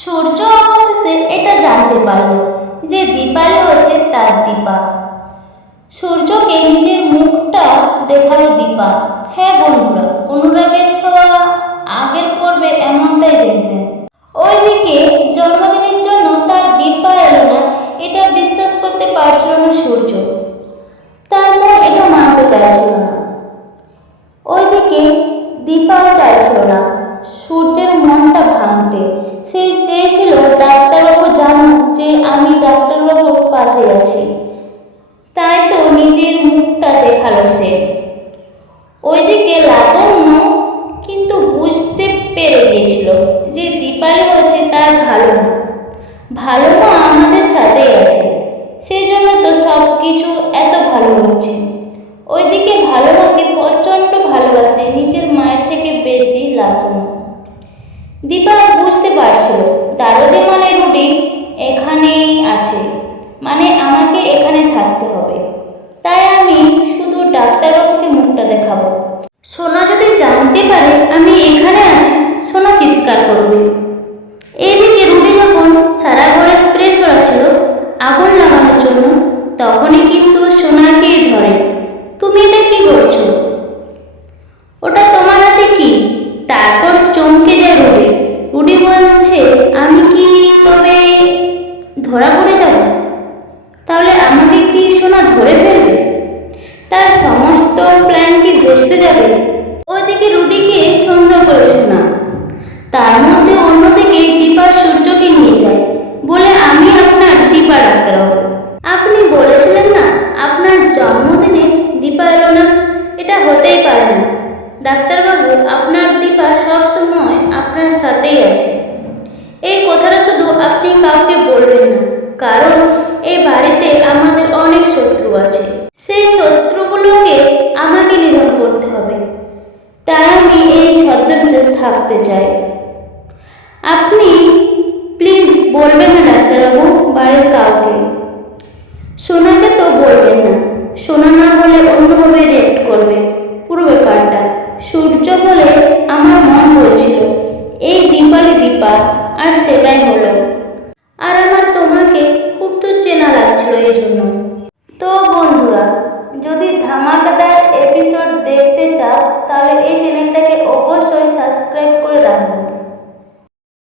সূর্য অবশেষে এটা জানতে পারল যে দীপালি হচ্ছে তার দীপা। সূর্যকে নিজের মুখটা দেখাল দীপা। হ্যাঁ বন্ধুরা, অনুরাগের ছোঁয়া আগের পর্বে এমনটাই দেখবেন। ওইদিকে জন্মদিনের জন্য তার দীপা এলো না, এটা বিশ্বাস করতে পারছিল না সূর্য। তার মন এটা মানতে চাইছিল না। ওইদিকে দীপাও চাইছিল না। সূর্যের মনটা ভাঙতে। সে চেয়েছিল ডাক্তারবাবু জানুক যে আমি ডাক্তারবাবুর পাশে আছি। তাই তো নিজের মুখটা দেখাল সে। ওইদিকে লাবণ্য কিন্তু বুঝতে পেরে গিয়েছিল যে দীপালি হচ্ছে তার ভালো মা। ভালো মা আমাদের সাথেই আছে। সেই জন্য তো সব কিছু এত ভালো হচ্ছে। ওইদিকে ভালো মাকে প্রচণ্ড থেকে লাবণ্য দীপা বুঝতে পারছিল দারোদে মানে রুটি এখানেই আছে মানে আমাকে এখানে থাকতে হবে তাই আমি শুধু ডাক্তারবাবুকে মুখটা দেখাবো সোনা যদি জানতে পারে আমি এখানে আছি সোনা চিৎকার করবে এইদিকে রুটি যখন সারা ঘরে স্প্রে ছড়াচ্ছিল আগুন লাগানোর জন্য তখনই কিন্তু সোনাকেই ধরে তুমি এটা কি করছ ওটা তোমার হাতে কি তারপর চমকে যায় রুডি বলছে, আমি কি তবে ধরা পড়ে যাব? তাহলে আমাকে কি সোনা ধরে ফেলবে? তার সমস্ত প্ল্যান কি ভেস্তে যাবে? ওইদিকে রুটিকে সন্দেহ করেছিল না তার মধ্যে অন্যদিকে দীপা সূর্যকে নিয়ে যায়, বলে, আমি আপনার দীপা ডাক্তারবাবু আপনি বলেছিলেন না, আপনার জন্মদিনে দীপা এলো না? এটা হতেই পারে না। ডাক্তারবাবু, আপনার দীপা সবসময় আপনার সাথেই আছে। এই কথাটা শুধু আপনি কাউকে বলবেন না, কারণ এই বাড়িতে আমাদের অনেক শত্রু আছে। সেই শত্রুগুলোকে আমাকে নিধন করতে হবে। তাই আমি এই ছদ্মবেশে থাকতে চাই। আপনি প্লিজ বলবেন না, ডাক্তারবাবু, বাড়ির কাউকে। সোনাকে তো বলবেন না। সোনা না হলে অন্যভাবে রিয়েক্ট করবে। দিন দীপা আর সেটাই হলো। আর আমার তোমাকে খুব তো চেনা লাগছিল এই জন্য। তো বন্ধুরা, যদি ধামাকাদার এপিসোড দেখতে চাও, তাহলে এই চ্যানেলটাকে অবশ্যই সাবস্ক্রাইব